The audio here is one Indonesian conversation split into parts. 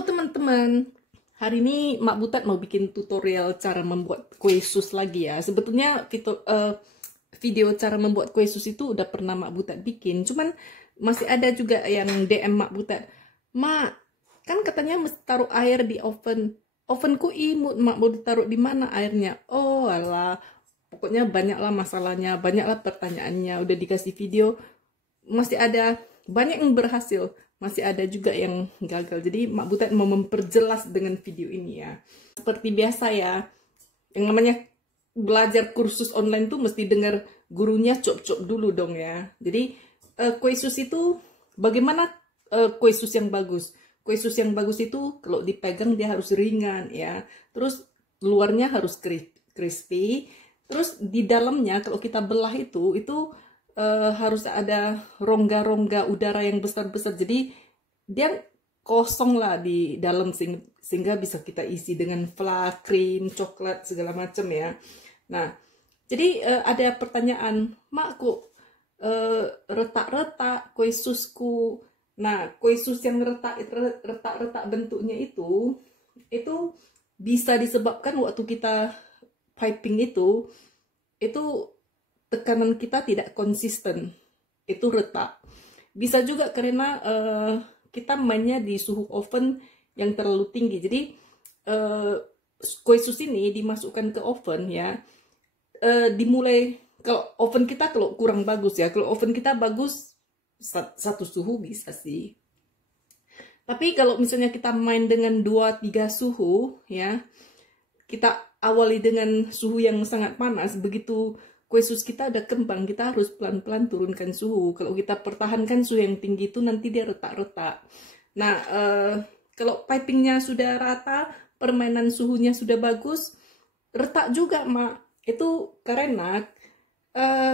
Halo teman-teman, hari ini Mak Butat mau bikin tutorial cara membuat kue sus lagi ya. Sebetulnya video cara membuat kue sus itu udah pernah Mak Butat bikin, cuman masih ada juga yang DM Mak Butat. Mak, kan katanya mesti taruh air di oven. Ovenku imut, Mak mau ditaruh di mana airnya? Oh alah, pokoknya banyaklah masalahnya, banyaklah pertanyaannya. Udah dikasih video, masih ada banyak yang berhasil, masih ada juga yang gagal. Jadi Mak Butat mau memperjelas dengan video ini ya. Seperti biasa ya, yang namanya belajar kursus online tuh mesti dengar gurunya cop-cop dulu dong ya. Jadi kue sus itu bagaimana kue sus yang bagus? Kue sus yang bagus itu kalau dipegang dia harus ringan ya. Terus luarnya harus crispy. Terus di dalamnya kalau kita belah itu harus ada rongga-rongga udara yang besar-besar. Jadi dia kosong lah di dalam sehingga bisa kita isi dengan flan, krim, coklat segala macam ya. Nah, jadi ada pertanyaan, Mak kok retak-retak kue susku? Nah, kue sus yang retak-retak bentuknya itu bisa disebabkan waktu kita piping itu tekanan kita tidak konsisten, itu retak. Bisa juga karena kita mainnya di suhu oven yang terlalu tinggi. Jadi kue sus ini dimasukkan ke oven ya, dimulai kalau oven kita kalau kurang bagus ya. Kalau oven kita bagus satu suhu bisa sih. Tapi kalau misalnya kita main dengan 2-3 suhu ya, kita awali dengan suhu yang sangat panas, begitu kue sus kita udah kembang, kita harus pelan-pelan turunkan suhu. Kalau kita pertahankan suhu yang tinggi itu nanti dia retak-retak. Nah, kalau pipingnya sudah rata, permainan suhunya sudah bagus, retak juga, Mak. Itu karena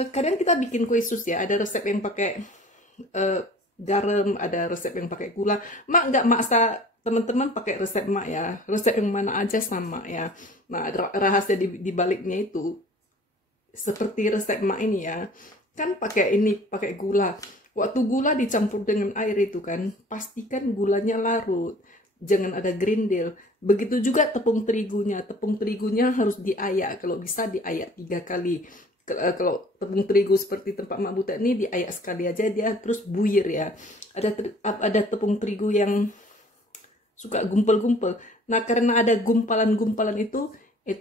kadang kita bikin kue sus ya, ada resep yang pakai garam, ada resep yang pakai gula. Mak nggak maksa teman-teman pakai resep Mak ya. Resep yang mana aja sama ya. Nah, rahasia di baliknya itu seperti resep Mak ini ya, kan pakai gula. Waktu gula dicampur dengan air itu kan, pastikan gulanya larut, jangan ada gerindil. Begitu juga tepung terigunya harus diayak, kalau bisa diayak 3 kali. Kalau tepung terigu seperti tempat Mak Butat ini diayak sekali aja dia terus buyir ya. Ada tepung terigu yang suka gumpal-gumpal. Nah, karena ada gumpalan-gumpalan itu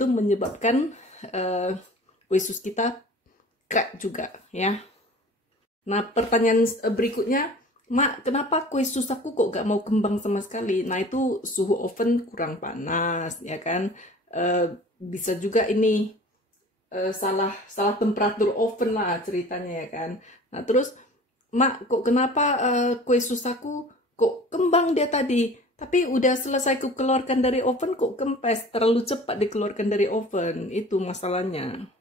menyebabkan kue sus kita crack juga ya. Nah, pertanyaan berikutnya, Mak, kenapa kue sus aku kok gak mau kembang sama sekali? Nah, itu suhu oven kurang panas ya kan. Bisa juga ini salah temperatur oven lah ceritanya ya kan. Nah, terus Mak, kok kenapa kue sus aku kok kembang dia tadi? Tapi udah selesai ku keluarkan dari oven kok kempes, terlalu cepat dikeluarkan dari oven. Itu masalahnya.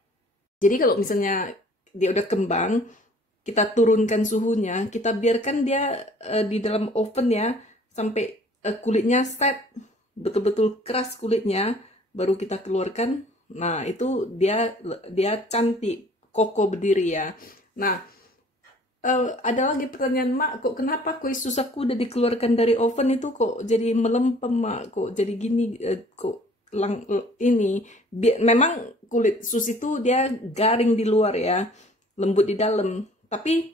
Jadi kalau misalnya dia udah kembang, kita turunkan suhunya, kita biarkan dia di dalam oven ya, sampai kulitnya set, betul-betul keras kulitnya, baru kita keluarkan. Nah, itu dia cantik, kokoh berdiri ya. Nah, ada lagi pertanyaan, Mak, kok kenapa kue sus aku udah dikeluarkan dari oven itu kok jadi melempem, Mak? Kok jadi gini, memang kulit sus itu dia garing di luar ya, lembut di dalam. Tapi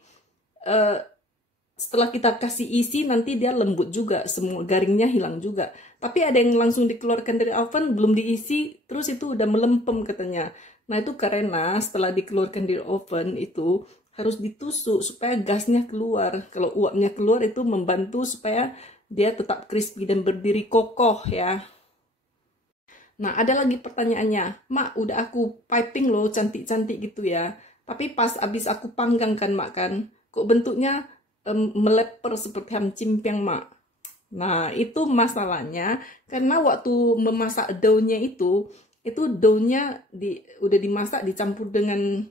setelah kita kasih isi nanti dia lembut juga, semua garingnya hilang juga. Tapi ada yang langsung dikeluarkan dari oven belum diisi, terus itu udah melempem katanya. Nah, itu karena setelah dikeluarkan dari oven itu harus ditusuk supaya gasnya keluar. Kalau uapnya keluar itu membantu supaya dia tetap crispy dan berdiri kokoh ya. Nah, ada lagi pertanyaannya, Mak, udah aku piping loh cantik-cantik gitu ya. Tapi pas abis aku panggang kan, Mak kan, kok bentuknya meleper seperti ham cimpeng, Mak. Nah, itu masalahnya karena waktu memasak daunnya itu daunnya udah dimasak dicampur dengan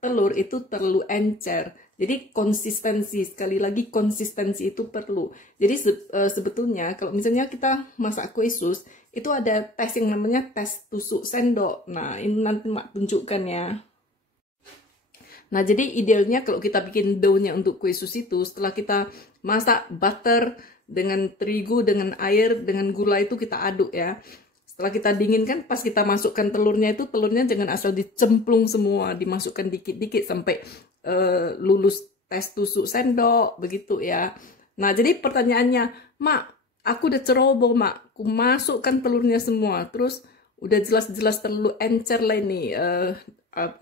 telur itu terlalu encer. Jadi sekali lagi konsistensi itu perlu. Jadi sebetulnya kalau misalnya kita masak kue sus, itu ada tes yang namanya tes tusuk sendok. Nah, ini nanti Mak tunjukkan ya. Nah, jadi idealnya kalau kita bikin daunnya untuk kue sus itu, setelah kita masak butter dengan terigu, dengan air, dengan gula itu kita aduk ya. Setelah kita dinginkan, pas kita masukkan telurnya itu, telurnya jangan asal dicemplung semua, dimasukkan dikit-dikit sampai lulus tes tusuk sendok, begitu ya. Nah, jadi pertanyaannya, Mak, aku udah ceroboh, Mak. Aku masukkan telurnya semua, terus udah jelas-jelas terlalu encer lah ini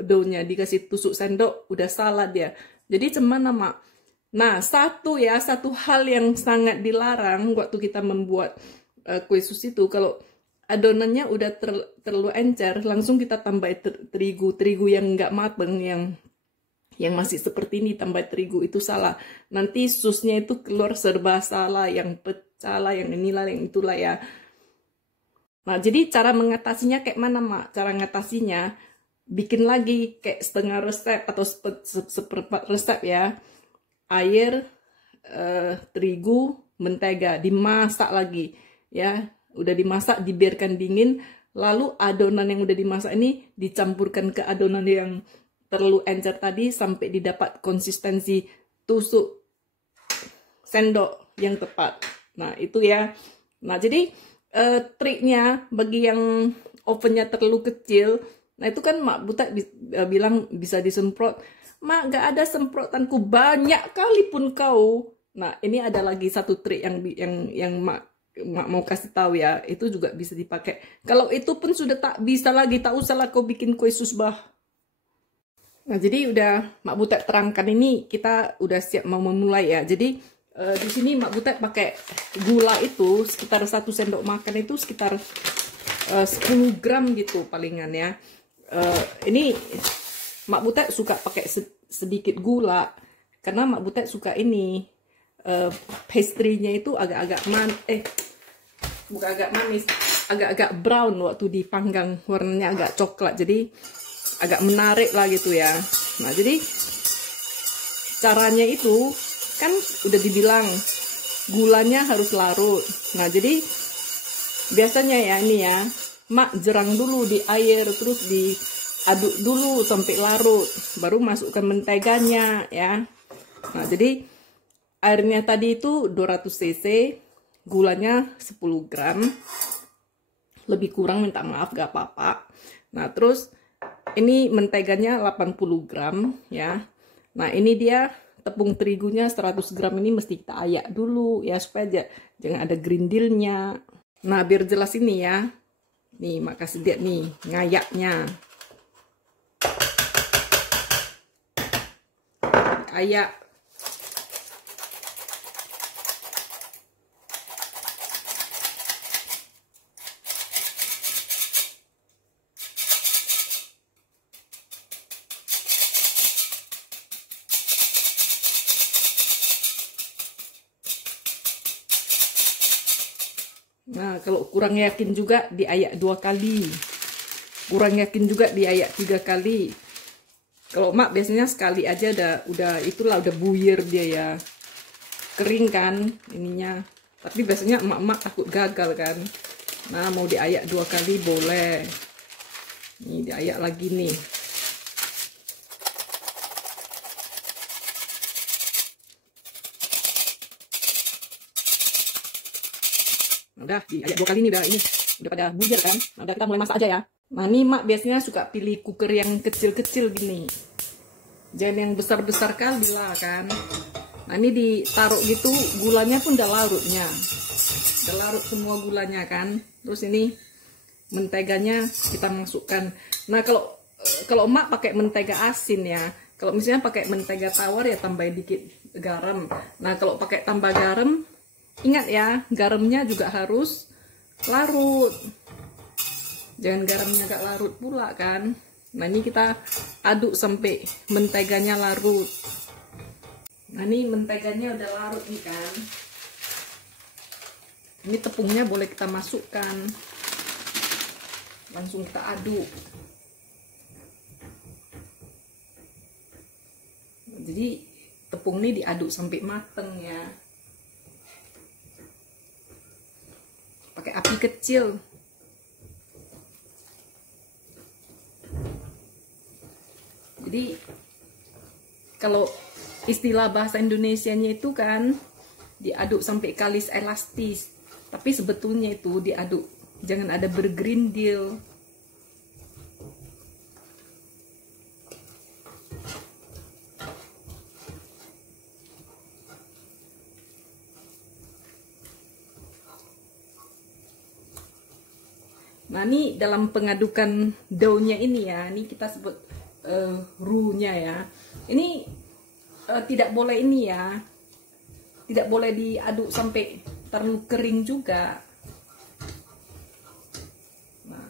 doughnya, dikasih tusuk sendok, udah salah dia. Jadi cemana, Mak? Nah, satu hal yang sangat dilarang waktu kita membuat kue sus itu, kalau adonannya udah terlalu encer, langsung kita tambah terigu yang nggak mateng, yang masih seperti ini tambah terigu, itu salah. Nanti susnya itu keluar serba salah, yang pecah lah, yang inilah, yang itulah ya. Nah, jadi cara mengatasinya kayak mana, Mak? Cara ngatasinya, bikin lagi kayak setengah resep atau seperempat resep ya. Air, terigu, mentega, dimasak lagi ya. Udah dimasak, dibiarkan dingin, lalu adonan yang udah dimasak ini dicampurkan ke adonan yang terlalu encer tadi sampai didapat konsistensi tusuk sendok yang tepat. Nah, itu ya. Nah, jadi triknya bagi yang ovennya terlalu kecil, nah itu kan Mak Butet bilang bisa disemprot. Mak, gak ada semprotanku, banyak kali pun kau. Nah, ini ada lagi satu trik yang Mak mau kasih tahu ya. Itu juga bisa dipakai. Kalau itu pun sudah tak bisa lagi, tak usahlah kau bikin kue susbah. Nah, jadi udah Mak Butet terangkan ini, kita udah siap mau memulai ya. Jadi di sini Mak Butet pakai gula itu sekitar 1 sendok makan, itu sekitar 10 gram gitu palingan ya. Ini Mak Butet suka pakai sedikit gula karena Mak Butet suka ini pastry-nya itu agak-agak bukan agak manis, agak-agak brown waktu dipanggang, warnanya agak coklat, jadi agak menarik lah gitu ya. Nah, jadi caranya itu kan udah dibilang gulanya harus larut. Nah, jadi biasanya ya ini ya, Mak jerang dulu di air, terus diaduk dulu sampai larut, baru masukkan menteganya ya. Nah, jadi airnya tadi itu 200 cc, gulanya 10 gram, lebih kurang minta maaf gak apa-apa. Nah, terus ini menteganya 80 gram ya. Nah, ini dia tepung terigunya 100 gram, ini mesti kita ayak dulu ya, supaya jangan ada gerindilnya. Nah, biar jelas ini ya. Nih, Mak kasih lihat nih ngayaknya. Ayak. Nah, kalau kurang yakin juga diayak 2 kali. Kurang yakin juga diayak 3 kali. Kalau Mak biasanya sekali aja udah itulah, udah buyir dia ya. Kering kan ininya. Tapi biasanya emak-emak takut gagal kan. Nah, mau diayak 2 kali boleh. Nih diayak lagi nih. Udah diayak 2 kali nih, udah pada buyar kan. Nah, udah kita mulai masak aja ya. Nah, ini Mak biasanya suka pilih cooker yang kecil-kecil gini, jangan yang besar-besar kali lah kan. Nah, ini ditaruh gitu, gulanya pun udah larutnya, udah larut semua gulanya kan. Terus ini menteganya kita masukkan. Nah, kalau Mak pakai mentega asin ya. Kalau misalnya pakai mentega tawar ya tambahin dikit garam. Nah, kalau pakai tambah garam, ingat ya, garamnya juga harus larut. Jangan garamnya agak larut pula kan. Nah, ini kita aduk sampai menteganya larut. Nah, ini menteganya udah larut nih kan. Ini tepungnya boleh kita masukkan. Langsung kita aduk. Jadi tepung ini diaduk sampai mateng ya. Pakai api kecil. Jadi kalau istilah bahasa Indonesianya itu kan diaduk sampai kalis elastis. Tapi sebetulnya itu diaduk, jangan ada bergerindil. Nah, ini dalam pengadukan daunnya ini ya, ini kita sebut roux-nya ya. Ini tidak boleh ini ya, tidak boleh diaduk sampai terlalu kering juga. Nah.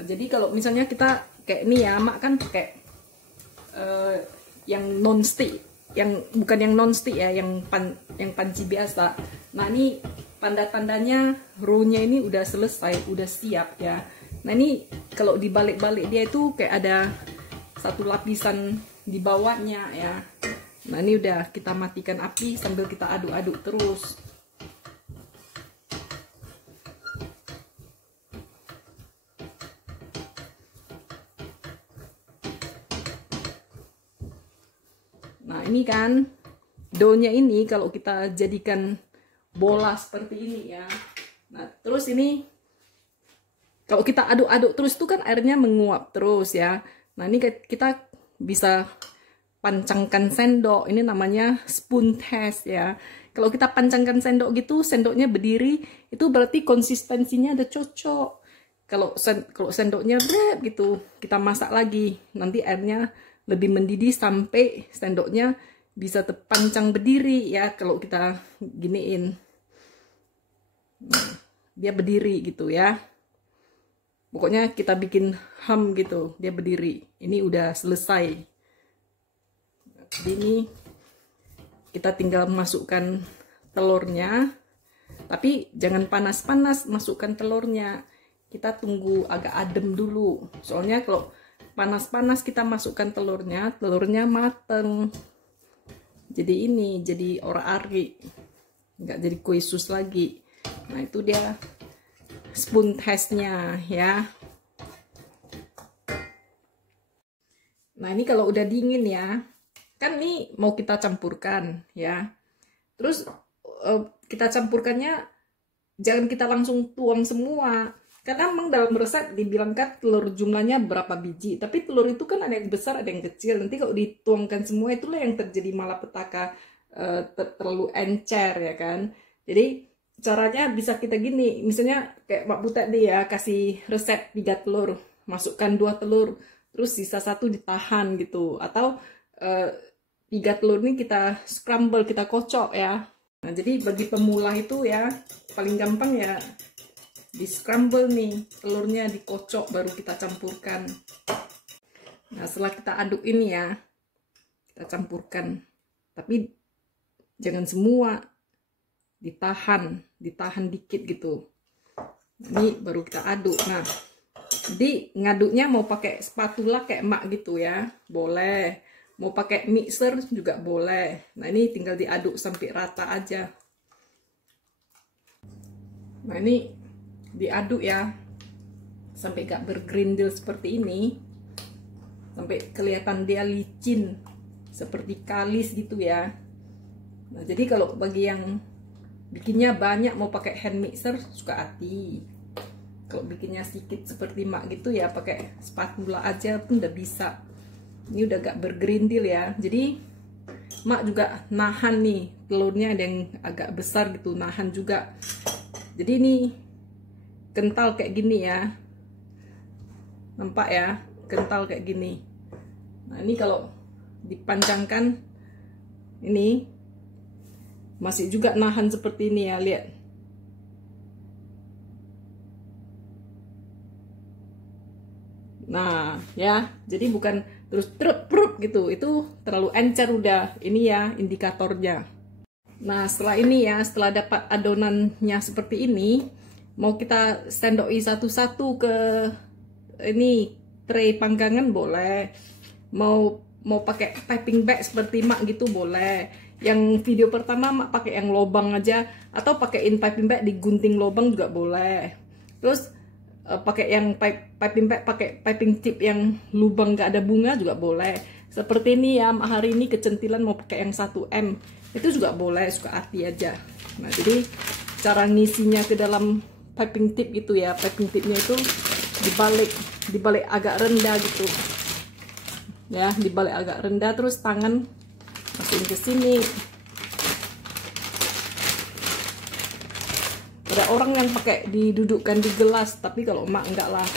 Jadi kalau misalnya kita kayak ini ya, mak kan pakai yang non stick, yang bukan yang non stick ya, yang panci biasa. Nah, ini tanda-tandanya roux-nya ini udah selesai, udah siap ya. Nah, ini kalau dibalik-balik dia itu kayak ada satu lapisan di bawahnya ya. Nah, ini udah kita matikan api sambil kita aduk-aduk terus. Nah, ini kan daunnya ini kalau kita jadikan bola seperti ini ya. Nah, terus ini kalau kita aduk-aduk terus tuh kan airnya menguap terus ya. Nah, ini kita bisa pancangkan sendok. Ini namanya spoon test ya. Kalau kita pancangkan sendok gitu, sendoknya berdiri, itu berarti konsistensinya ada cocok. Kalau sendoknya berat gitu, kita masak lagi. Nanti airnya lebih mendidih sampai sendoknya bisa terpancang berdiri ya. Kalau kita giniin, nah, dia berdiri gitu ya. Pokoknya kita bikin ham gitu, dia berdiri. Ini udah selesai. Jadi ini kita tinggal masukkan telurnya. Tapi jangan panas-panas masukkan telurnya. Kita tunggu agak adem dulu. Soalnya kalau panas-panas kita masukkan telurnya, telurnya mateng. Jadi ini jadi ora-ari, nggak jadi kue sus lagi. Nah, itu dia spoon testnya ya. Nah, ini kalau udah dingin ya, kan ini mau kita campurkan ya. Terus kita campurkannya jangan kita langsung tuang semua. Karena memang dalam resep dibilangkan telur jumlahnya berapa biji. Tapi telur itu kan ada yang besar, ada yang kecil. Nanti kalau dituangkan semua, itulah yang terjadi malapetaka, terlalu encer ya kan. Jadi caranya bisa kita gini. Misalnya kayak Mak Butet nih ya, kasih resep 3 telur. Masukkan 2 telur. Terus sisa 1 ditahan gitu. Atau 3 telur ini kita scramble, kita kocok ya. Nah, jadi bagi pemula itu ya, paling gampang ya di scramble nih, telurnya dikocok baru kita campurkan. Nah, setelah kita aduk ini ya, kita campurkan. Tapi jangan semua, ditahan dikit gitu. Ini baru kita aduk. Nah, jadi ngaduknya mau pakai spatula kayak emak gitu ya, boleh. Mau pakai mixer juga boleh. Nah, ini tinggal diaduk sampai rata aja. Nah, ini diaduk ya sampai gak bergerindil seperti ini, sampai kelihatan dia licin seperti kalis gitu ya. Nah, jadi kalau bagi yang bikinnya banyak mau pakai hand mixer suka hati. Kalau bikinnya sedikit seperti Mak gitu ya pakai spatula aja pun udah bisa. Ini udah gak bergerindil ya. Jadi Mak juga nahan nih, telurnya ada yang agak besar gitu, nahan juga. Jadi ini kental kayak gini ya, nampak ya, kental kayak gini. Nah, ini kalau dipancangkan ini masih juga nahan seperti ini ya, lihat. Nah ya, jadi bukan terus trup gitu, itu terlalu encer udah. Ini ya indikatornya. Nah, setelah ini ya, setelah dapat adonannya seperti ini, mau kita sendoi satu-satu ke ini tray panggangan boleh. Mau pakai piping bag seperti Mak gitu boleh. Yang video pertama mak pakai yang lobang aja, atau pakaiin piping bag digunting lobang juga boleh. Terus pakai yang piping bag pakai piping tip yang lubang gak ada bunga juga boleh. Seperti ini ya, hari ini kecentilan mau pakai yang 1M, itu juga boleh, suka hati aja. Nah, jadi cara ngisinya ke dalam piping tip gitu ya, piping tipnya itu dibalik agak rendah gitu ya, dibalik agak rendah, terus tangan masukin ke sini. Ada orang yang pakai didudukkan di gelas, tapi kalau emak enggak lah,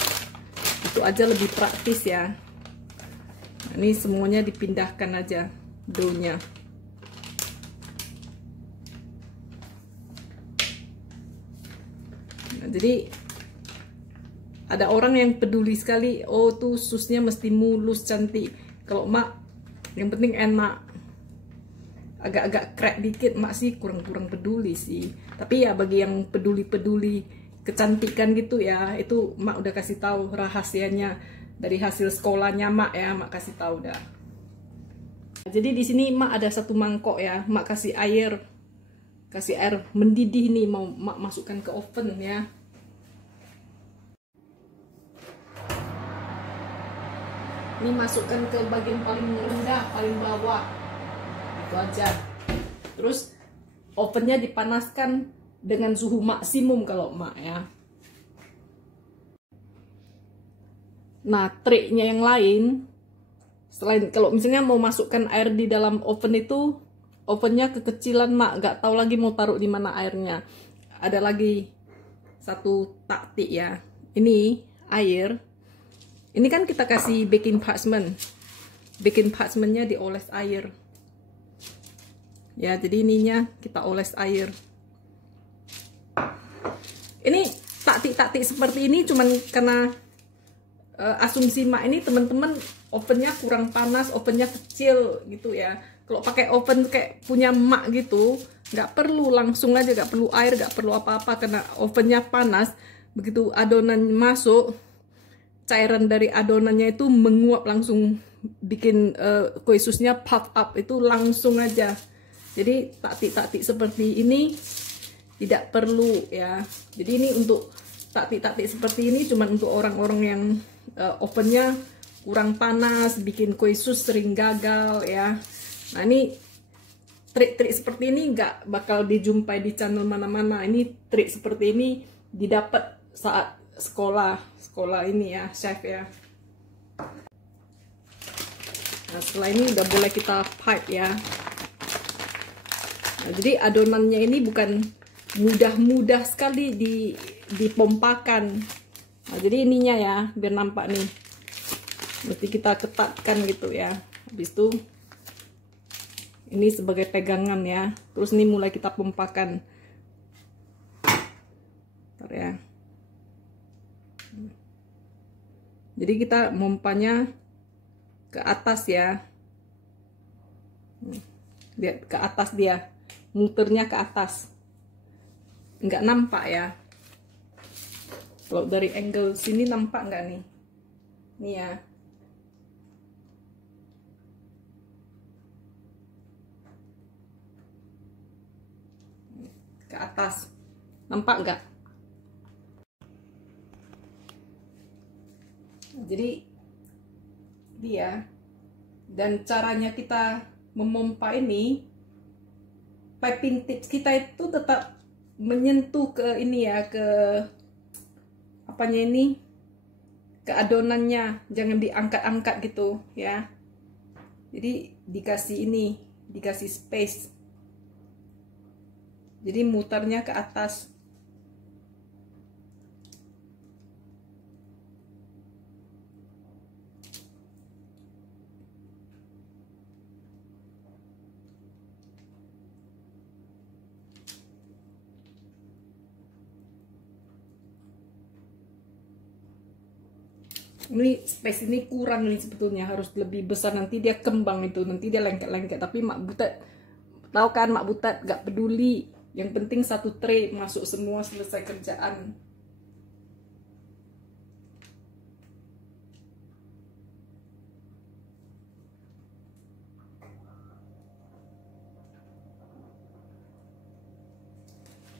itu aja lebih praktis ya. Nah, ini semuanya dipindahkan aja doughnya. Nah, jadi ada orang yang peduli sekali, oh tuh susnya mesti mulus cantik. Kalau emak yang penting enak. Agak-agak crack dikit mak sih kurang peduli sih. Tapi ya bagi yang peduli kecantikan gitu ya, itu mak udah kasih tahu rahasianya dari hasil sekolahnya mak ya, mak kasih tahu dah. Jadi di sini mak ada satu mangkok ya, mak kasih air mendidih nih, mau mak masukkan ke oven ya. Ini masukkan ke bagian paling rendah, paling bawah. Itu aja. Terus ovennya dipanaskan dengan suhu maksimum kalau emak ya. Nah, triknya yang lain, selain kalau misalnya mau masukkan air di dalam oven itu, ovennya kekecilan mak, nggak tahu lagi mau taruh di mana airnya. Ada lagi satu taktik ya. Ini air. Ini kan kita kasih baking parchment. Baking parchmentnya dioles air. Ya, jadi ininya kita oles air. Ini taktik-taktik seperti ini cuman karena asumsi mak ini teman-teman ovennya kurang panas, ovennya kecil gitu ya. Kalau pakai oven kayak punya mak gitu, nggak perlu langsung aja, nggak perlu air, nggak perlu apa-apa karena ovennya panas. Begitu adonan masuk, cairan dari adonannya itu menguap langsung, bikin kue susnya puff up itu langsung aja. Jadi taktik-taktik seperti ini tidak perlu ya. Jadi ini untuk taktik-taktik seperti ini cuma untuk orang-orang yang ovennya kurang panas, bikin kue sus sering gagal ya. Nah, ini trik-trik seperti ini nggak bakal dijumpai di channel mana-mana. Ini trik seperti ini didapat saat sekolah ini ya, chef ya. Nah, setelah ini udah boleh kita pipe ya. Nah, jadi adonannya ini bukan mudah sekali dipompakan. Nah, jadi ininya ya, biar nampak nih, mesti kita ketatkan gitu ya. Habis itu ini sebagai pegangan ya. Terus ini mulai kita pompakan. Bentar ya. Jadi kita mompanya ke atas ya. Lihat ke atas dia. Muternya ke atas. Nggak nampak ya. Kalau dari angle sini nampak nggak nih? Nih ya. Ke atas. Nampak nggak? Jadi dia, dan caranya kita memompa ini, piping tips kita itu tetap menyentuh ke ini ya, ke apanya ini, ke adonannya, jangan diangkat-angkat gitu ya. Jadi dikasih ini, dikasih space. Jadi muternya ke atas. Ini space ini kurang nih sebetulnya, harus lebih besar, nanti dia kembang itu, nanti dia lengket-lengket. Tapi mak butet tahu kan, mak butet gak peduli, yang penting satu tray masuk semua, selesai kerjaan.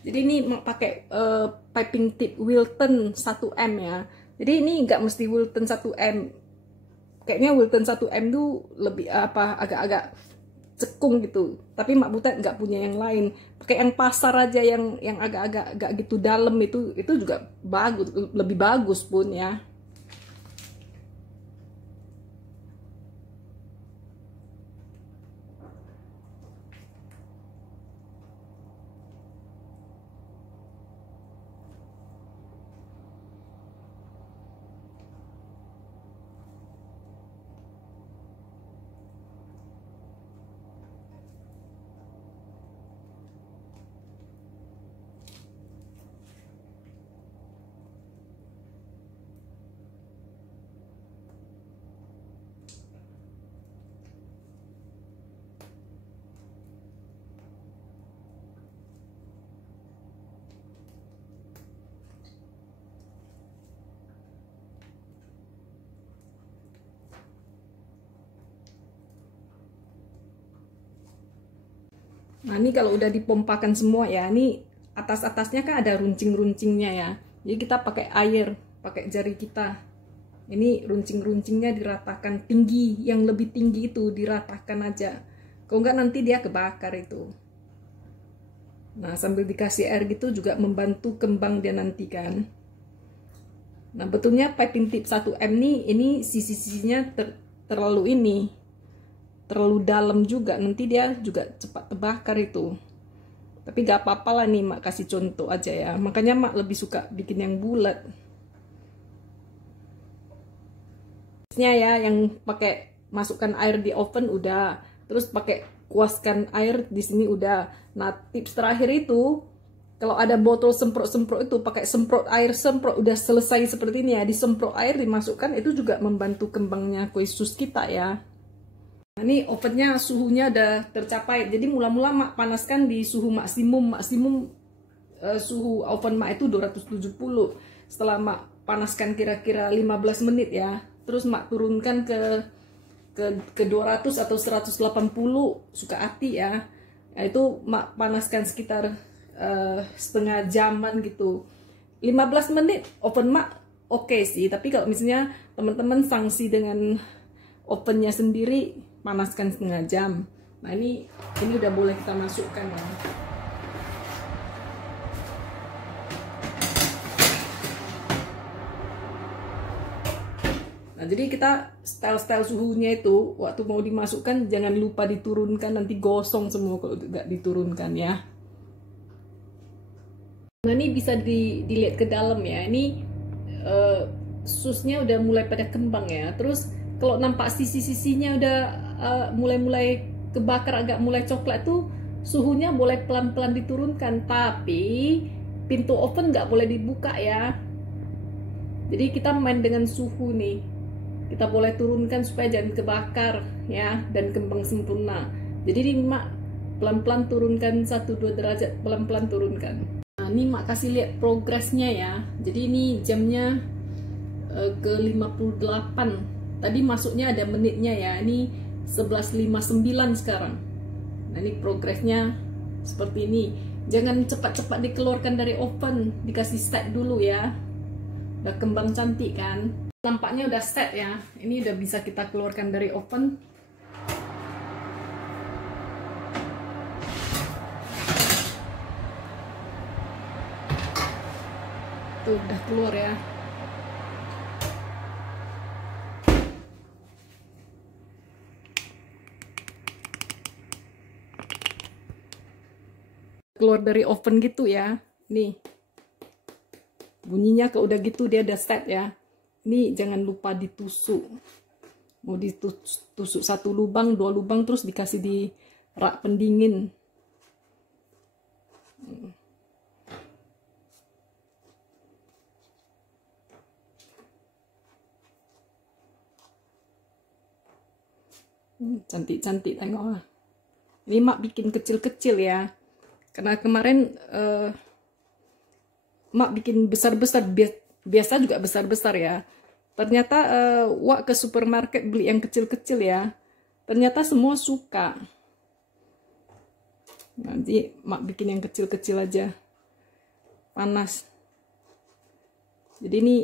Jadi ini pakai piping tip Wilton 1M ya. Jadi ini nggak mesti Wilton 1M. Kayaknya Wilton 1M tuh lebih apa, agak-agak cekung gitu. Tapi Mak Butet nggak punya yang lain. Pakai yang pasar aja, yang agak-agak gitu dalam itu juga bagus, lebih bagus pun ya. Nah ini kalau udah dipompakan semua ya, ini atas-atasnya kan ada runcing-runcingnya ya. Jadi kita pakai air, pakai jari kita. Ini runcing-runcingnya diratakan, tinggi, yang lebih tinggi itu diratakan aja. Kalau enggak nanti dia kebakar itu. Nah sambil dikasih air gitu juga membantu kembang dia nanti kan. Nah betulnya piping tip 1M ini sisi-sisinya terlalu terlalu dalam juga, nanti dia juga cepat terbakar itu. Tapi gak apa-apa lah nih Mak kasih contoh aja ya, makanya Mak lebih suka bikin yang bulat ya. Yang pakai masukkan air di oven udah, terus pakai kuaskan air di sini udah. Nah tips terakhir itu, kalau ada botol semprot-semprot itu pakai semprot air, semprot udah selesai seperti ini ya, disemprot air dimasukkan, itu juga membantu kembangnya kue sus kita ya. Nah, ini ovennya suhunya udah tercapai. Jadi mula-mula Mak panaskan di suhu maksimum. Suhu oven Mak itu 270. Setelah Mak panaskan kira-kira 15 menit ya. Terus Mak turunkan ke 200 atau 180, suka hati ya. Nah, itu Mak panaskan sekitar setengah jaman gitu. 15 menit oven Mak oke sih. Tapi kalau misalnya teman-teman sanksi dengan ovennya sendiri, panaskan setengah jam. Nah ini udah boleh kita masukkan ya. Nah jadi kita style suhunya itu waktu mau dimasukkan jangan lupa diturunkan, nanti gosong semua kalau nggak diturunkan ya. Nah ini bisa dilihat ke dalam ya. Ini susnya udah mulai pada kembang ya. Terus kalau nampak sisi-sisinya udah mulai kebakar, agak mulai coklat tuh, suhunya boleh pelan-pelan diturunkan. Tapi pintu oven nggak boleh dibuka ya. Jadi kita main dengan suhu nih. Kita boleh turunkan supaya jangan kebakar ya, dan kembang sempurna. Jadi ini Mak pelan-pelan turunkan 1-2 derajat, pelan-pelan turunkan. Nah ini Mak kasih lihat progresnya ya. Jadi ini jamnya ke 58. Tadi masuknya ada menitnya ya, ini 11.59 sekarang. Nah ini progresnya seperti ini. Jangan cepat-cepat dikeluarkan dari oven, dikasih set dulu ya. Udah kembang cantik kan, nampaknya udah set ya. Ini udah bisa kita keluarkan dari oven. Tuh udah keluar ya. Keluar dari oven gitu ya. Nih bunyinya kalau udah gitu dia udah set ya. Ini jangan lupa ditusuk. Mau ditusuk 1 lubang, 2 lubang, terus dikasih di rak pendingin. Cantik-cantik tengok lah. Ini Mak bikin kecil-kecil ya. Karena kemarin Mak bikin besar-besar, biasa juga besar-besar ya. Ternyata Wak ke supermarket beli yang kecil-kecil ya. Ternyata semua suka. Nanti Mak bikin yang kecil-kecil aja. panas. Jadi ini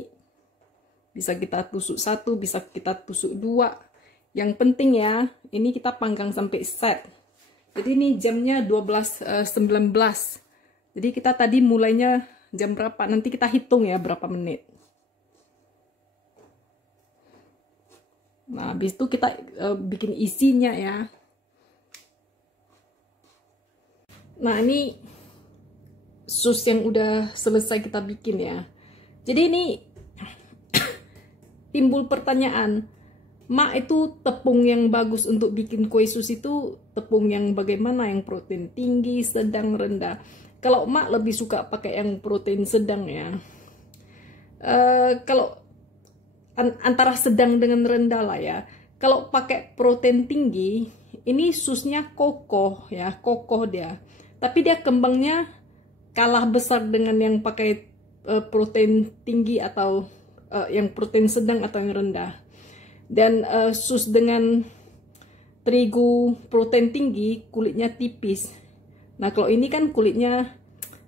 bisa kita tusuk 1, bisa kita tusuk 2. Yang penting ya, ini kita panggang sampai set. Jadi ini jamnya 12.19. Jadi kita tadi mulainya jam berapa? Nanti kita hitung ya berapa menit. Nah, habis itu kita bikin isinya ya. Nah, ini sus yang udah selesai kita bikin ya. Jadi ini timbul pertanyaan, Mak, itu tepung yang bagus untuk bikin kue sus itu tepung yang bagaimana? Yang protein tinggi, sedang, rendah? Kalau Mak lebih suka pakai yang protein sedang ya. Kalau antara sedang dengan rendah lah ya. Kalau pakai protein tinggi, ini susnya kokoh ya, kokoh dia. Tapi dia kembangnya kalah besar dengan yang pakai protein tinggi atau yang protein sedang atau yang rendah. Dan sus dengan terigu protein tinggi kulitnya tipis. Nah, kalau ini kan kulitnya,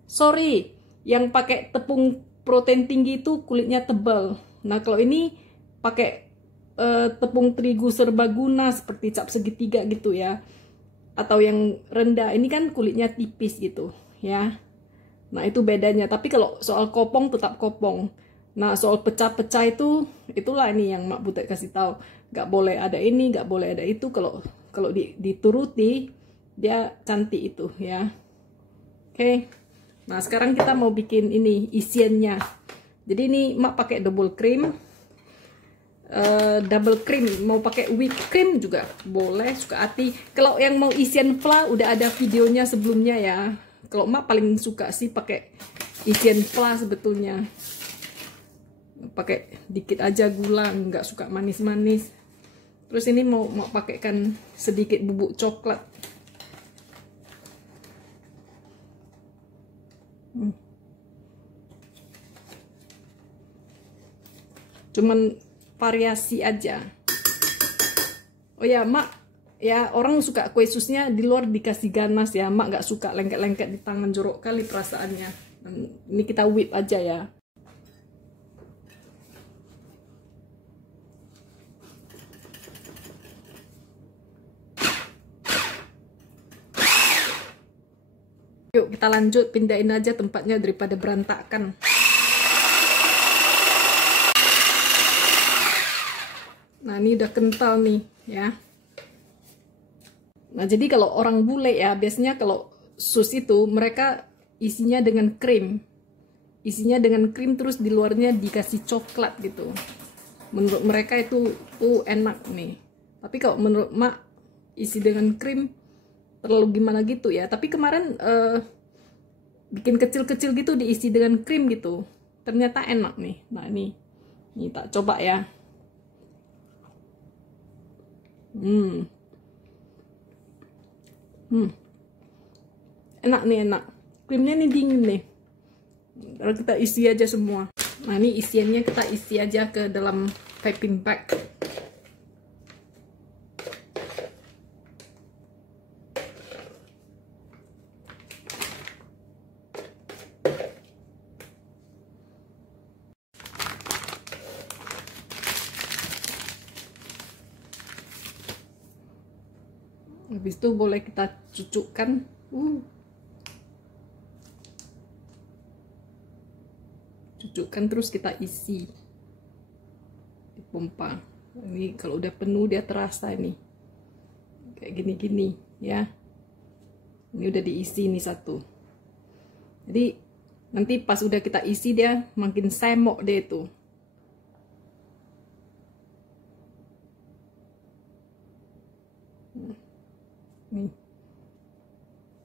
sorry, yang pakai tepung protein tinggi itu kulitnya tebal. Nah, kalau ini pakai tepung terigu serbaguna seperti cap segitiga gitu ya, atau yang rendah, ini kan kulitnya tipis gitu ya. Nah, itu bedanya. Tapi kalau soal kopong tetap kopong. Nah, soal pecah-pecah itulah ini yang Mak Butet kasih tahu. Gak boleh ada ini, gak boleh ada itu. Kalau dituruti, dia cantik itu ya. Oke. Nah, sekarang kita mau bikin ini isiannya. Jadi ini Mak pakai double cream. Double cream, mau pakai whipped cream juga boleh, suka hati. Kalau yang mau isian fla udah ada videonya sebelumnya ya. Kalau Mak paling suka sih pakai isian fla sebetulnya. Pakai dikit aja gula, nggak suka manis-manis. Terus ini mau pakaikan sedikit bubuk coklat. Cuman variasi aja. Oh ya, Mak, ya orang suka kue susnya di luar dikasih ganas ya. Mak nggak suka lengket-lengket di tangan, jorok kali perasaannya. Ini kita whip aja ya. Yuk kita lanjut, pindahin aja tempatnya daripada berantakan. Nah, ini udah kental nih ya. Nah, jadi kalau orang bule ya, biasanya kalau sus itu mereka isinya dengan krim. Isinya dengan krim terus di luarnya dikasih coklat gitu. Menurut mereka itu enak nih. Tapi kalau menurut Mak, isi dengan krim terlalu gimana gitu ya. Tapi kemarin bikin kecil-kecil gitu diisi dengan krim gitu. Ternyata enak nih. Nah, ini tak coba ya. Enak nih, enak. Krimnya nih dingin nih. Kalau kita isi aja semua. Nah, ini isiannya kita isi aja ke dalam piping bag. Habis itu boleh kita cucukkan. Cucukkan terus kita isi di pompa. Ini kalau udah penuh dia terasa ini kayak gini-gini ya. Ini udah diisi nih satu. Jadi nanti pas udah kita isi dia makin semok deh tuh. Nih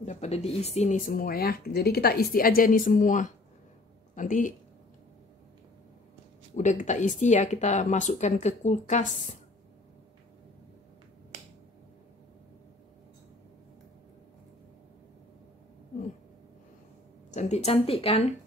udah pada diisi nih semua ya. Jadi kita isi aja nih semua. Nanti udah kita isi ya, kita masukkan ke kulkas. Cantik-cantik kan?